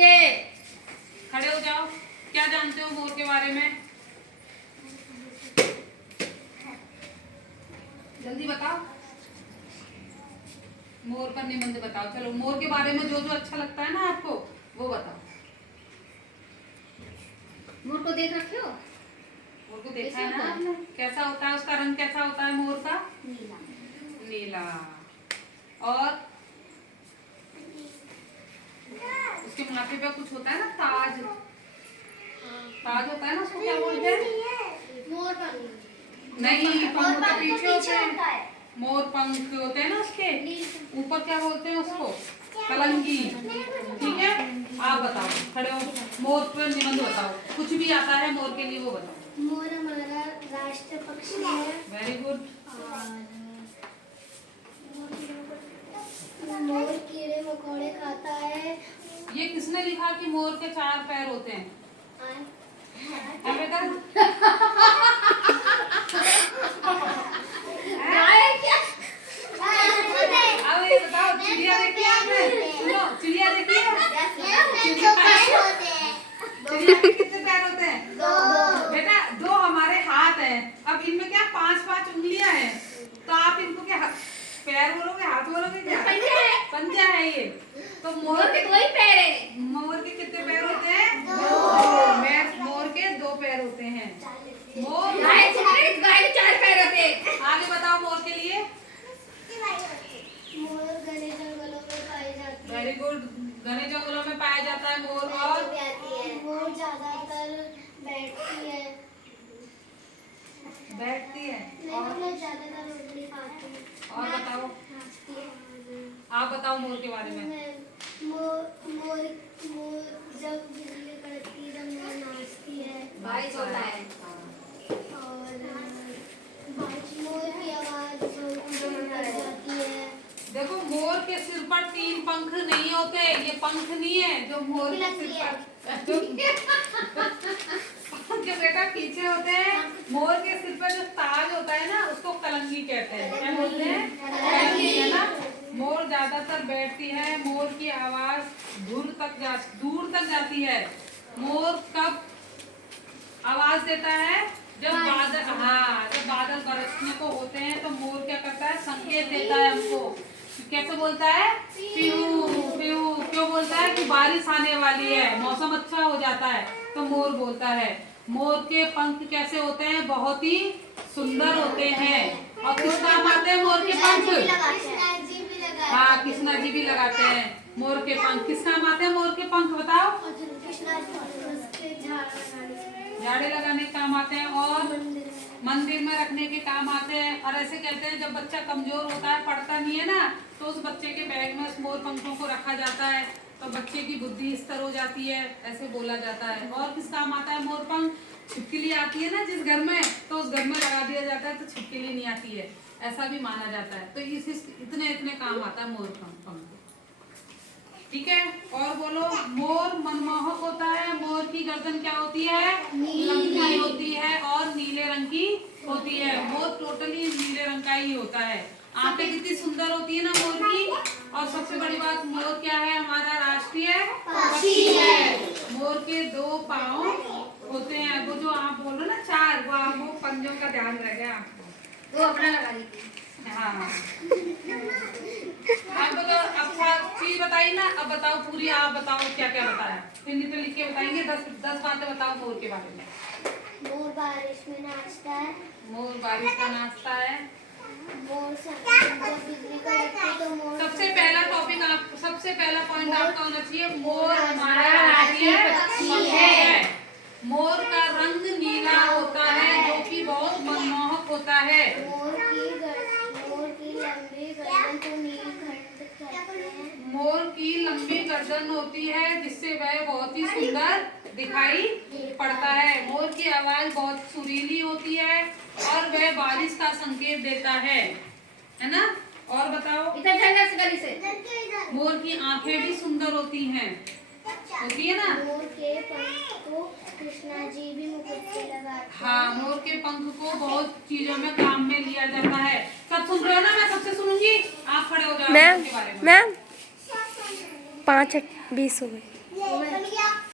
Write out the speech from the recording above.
चाहिए। खड़े हो जाओ। क्या जानते हो मोर के बारे में? जल्दी बताओ। मोर का निबंध बताओ। चलो मोर के बारे में जो जो अच्छा लगता है ना आपको वो बताओ। मोर को देख रखे हो? मोर को देखा है ना आपने? कैसा होता है? उसका रंग कैसा होता है मोर का? नीला। नीला। और उसके माथे पे कुछ होता है ना, ताज। ताज होता है ना, उसको क्या बोलते हैं? मोर पंख। नहीं, पंख तो पीछे होते होता हैं। है। मोर पंख होते हैं ना उसके ऊपर, क्या बोलते हैं उसको? कलंगी। ठीक है, आप बताओ। खड़े हो। मोर पर निबंध बताओ। कुछ भी आता है मोर के लिए वो बताओ। मोर हमारा राष्ट्र पक्षी है। Very good. मोर कीड़े मकोड़े खाता है। ये किसने लिखा कि मोर के 4 पैर होते हैं? है बेटा? अब ये बताओ, चिड़िया देखी है आपने? सुनो, चिड़िया देखी है? चिड़िया के कितने पैर होते हैं? बेटा 2 हमारे हाथ हैं। अब इनमें क्या 5-5 उंगलियां हैं, तो आप इनको क्या पैर बोलोगे, हाथ बोलोगे क्या? पंजा है ये। तो मोर के 2 ही पैर है। मोर के कितने पैर होते हैं? 2। मोर के 2 पैर होते हैं। मोर गाय के 4 पैर होते हैं। आगे बताओ मोर के लिए। मोर घने जंगलों में पाई जाती है। Very good. घने जंगलों में पाया जाता है मोर। और मोर ज्यादातर बैठती है। बैठती है। नहीं, ज्यादातर रोटी खाती है। और बताओ। नाचती है। आप बताओ मोर के बारे में। मोर जब बिजली कड़कती है तब मोर नाचती है। बारिश होता है। और मोर की आवाज ऊपर जाती है। देखो मोर के सिर पर 3 पंख नहीं होते। ये पंख नहीं है जो मोर के सिर पर जो बेटा पीछे होते हैं। मोर के सिर पर जो ताज होता है ना, उसको कलंगी कहते हैं। क्या बोलते हैं? कलंगी, है ना। मोर ज्यादातर बैठती है। मोर की आवाज दूर तक जाती है। मोर कब आवाज देता है? जब बादल बरसने को होते हैं तो मोर क्या करता है? संकेत देता है हमको। कैसे बोलता है? पीहू पीहू। क्यों बोलता है? कि बारिश आने वाली है, मौसम अच्छा हो जाता है, तो मोर बोलता है। मोर के पंख कैसे होते हैं? बहुत ही सुंदर होते हैं। और किस काम आते हैं मोर के पंख? हाँ, कृष्णा जी भी लगाते हैं मोर के पंख। किस काम आते हैं मोर के पंख बताओ? झाड़े लगाने के काम आते हैं और मंदिर में रखने के काम आते हैं। और ऐसे कहते हैं जब बच्चा कमजोर होता है, पढ़ता नहीं है ना, तो उस बच्चे के बैग में उस मोर पंखों को रखा जाता है, तो बच्चे की बुद्धि स्थिर हो जाती है, ऐसे बोला जाता है। और किस काम आता है मोर पंख? छिपकली आती है ना जिस घर में, तो उस घर में लगा दिया जाता है तो छिपकली नहीं आती है, ऐसा भी माना जाता है। तो इतने काम आता है मोर पंख। ठीक है, और बोलो। मोर मनमोहक होता है। मोर की गर्दन क्या होती है? लंबी होती है और नीले रंग की होती है। मोर टोटली नीले रंग का ही होता है। आंखें कितनी सुंदर होती है ना मोर की। और सबसे बड़ी बात, मोर क्या है? हमारा राष्ट्रीय पक्षी है। मोर के 2 पाँव होते हैं। वो जो आप बोल रहे हो ना 4, वो पंजों का ध्यान रखेगा। 2 अपना लगा लीजिए। हाँ, आप बताओ। अब चीज बताई ना, अब बताओ पूरी। आप बताओ क्या क्या बताया, फिर नहीं तो लिख के बताएंगे। 10 बातें बताओ मोर के बारे में। मोर बारिश में नाचता है। मोर बारिश का नाचता है। मोर जब बिजली कड़कती है तो मोर सबसे पहला टॉपिक, आप सबसे पहला पॉइंट आपका होना चाहिए, मोर हमारा राष्ट्रीय पक्षी है। मोर का रंग नीला होता है जो कि बहुत मनमोहक होता है। मोर की लंबी गर्दन को नीलकंठ कहते हैं। मोर की लंबी गर्दन होती है जिससे वह बहुत ही सुंदर दिखाई पड़ता है। मोर की आवाज बहुत सुरीली होती है और वह बारिश का संकेत देता है ना। और बताओ। मोर की आंखें भी सुंदर होती हैं, होती है ना। मोर के पंख को कृष्णा जी भी मुकुट पे लगाते हैं। हाँ, मोर के पंख को बहुत चीजों में काम में लिया जाता है। सब सुन रहे हो ना? मैं सबसे सुनूंगी, आप खड़े हो जाओ। मैम के बारे में। मैम 5:20 हो गए। तुम्हें